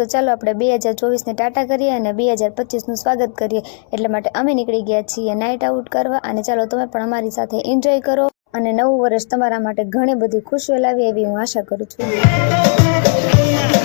તો ચાલો આપણે બે હજાર ચોવીસને ટાટા કરીએ અને બે હજાર પચીસનું સ્વાગત કરીએ એટલા માટે અમે નીકળી ગયા છીએ નાઇટ આઉટ કરવા અને ચાલો તમે પણ અમારી સાથે એન્જોય કરો અને નવું વર્ષ તમારા માટે ઘણી બધી ખુશીઓ લાવી એવી હું આશા કરું છું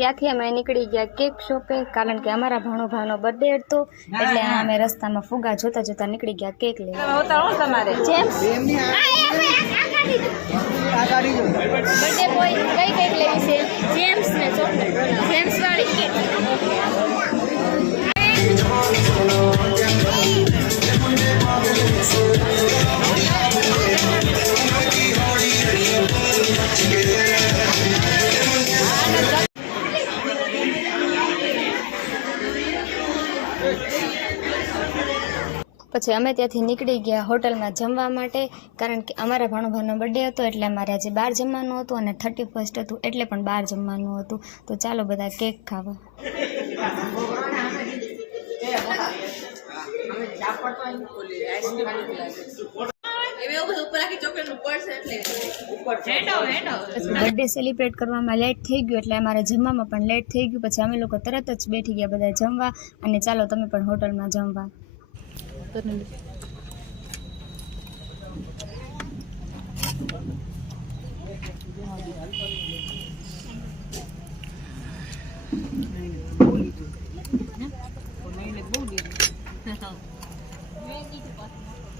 ત્યાંથી અમે નીકળી ગયા કેક શોપે કારણ કે અમારા ભાણુભાનો બર્થડે હતો એટલે અમે રસ્તામાં ફુગા જોતા જોતા નીકળી ગયા કેક લેવા બર્થડે બોય કઈ કેક લેવી છે જેમ્સ ને જેમ્સ વાળી કેક પછી અમે ત્યાંથી નીકળી ગયા હોટલમાં જમવા માટે કારણ કે અમારા ભાણુભાઈનો બર્થડે હતો એટલે અમારે આજે બહાર જમવાનું હતું અને થર્ટી ફર્સ્ટ હતું એટલે પણ બહાર જમવાનું હતું તો ચાલો બધા કેક ખાવા બર્થડે સેલિબ્રેટ કરવામાં લેટ થઈ ગયું એટલે અમારે જમવામાં પણ લેટ થઈ ગયું પછી અમે લોકો તરત જ બેઠી ગયા બધા જમવા અને ચાલો તમે પણ હોટલમાં જમવા બહુ